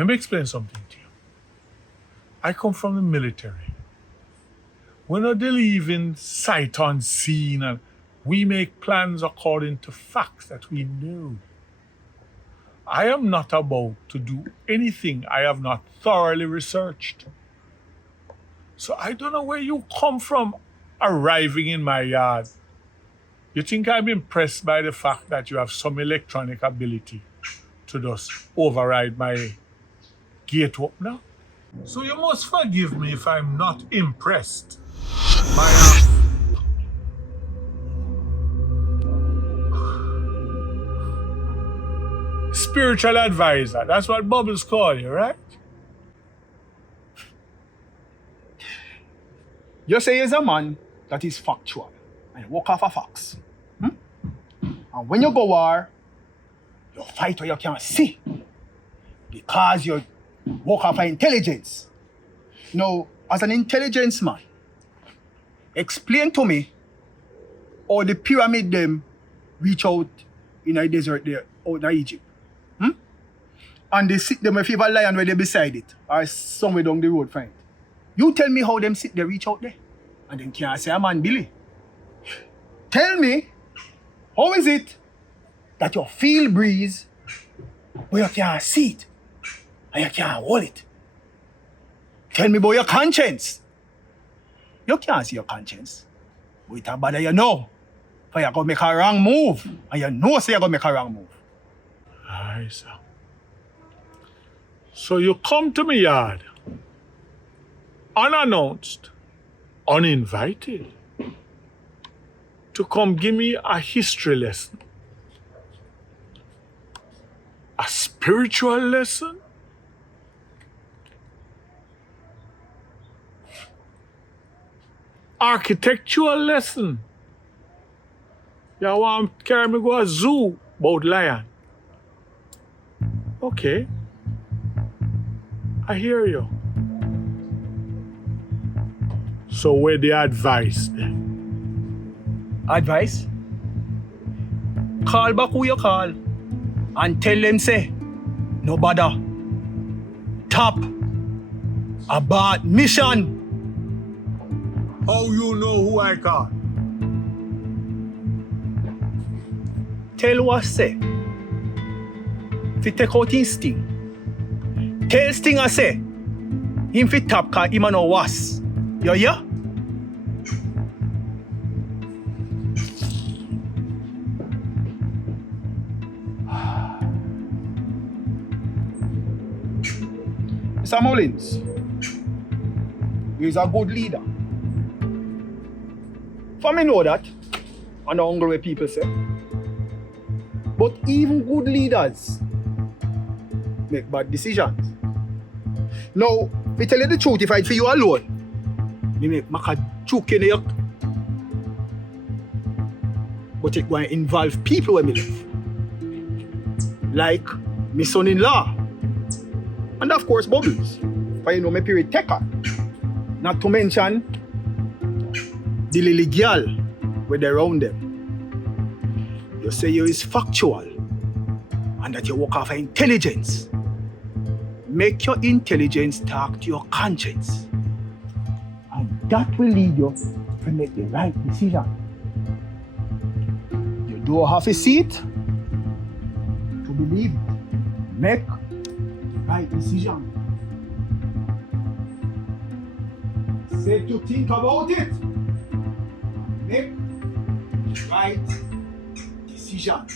Let me explain something to you. I come from the military. We're not believing sight unseen, and we make plans according to facts that we know. I am not about to do anything I have not thoroughly researched. So I don't know where you come from arriving in my yard. You think I'm impressed by the fact that you have some electronic ability to just override my gate opener? So you must forgive me if I'm not impressed by a spiritual advisor. That's what Bubbles call you, right? You say he's a man that is factual and walk off of facts. And when you go war, you fight what you can't see because you walk off of intelligence. Now, as an intelligence man, explain to me how the pyramid them reach out in a desert there out in Egypt. And they sit them if you have a lion where they beside it or somewhere down the road find it. You tell me how them sit there reach out there and then can't say a man Billy. Tell me, how is it that you feel breeze but you can't see it and you can't hold it? Tell me about your conscience. You can't see your conscience. But it bother you know. For you're going to make a wrong move. And you know say you're going to make a wrong move. Aye, sir. So you come to my yard unannounced, uninvited, to come give me a history lesson, a spiritual lesson, architectural lesson. You want to carry me go a zoo about lion? Okay, I hear you. So where the advice then? Advice? Call back who you call and tell them say, no bother. Top. About mission. How you know who I call? Tell what say. If you take out his sting. Tell Sting I say. Him fit top cause him a no was. You hear? Mr. Mullins, he's a good leader. For me know that, and the hungry way people say. But even good leaders make bad decisions. Now, me tell you the truth, if I for you alone, me make a choke in you. But it going to involve people where me live. Like my son-in-law. And of course, Bubbles. For you know me period taker. Not to mention the lily girl where they around them. You say you is factual and that you work off of intelligence. Make your intelligence talk to your conscience. And that will lead you to make the right decision. You don't have a seat to believe it. Make the right decision. Say to think about it. Make the right decision.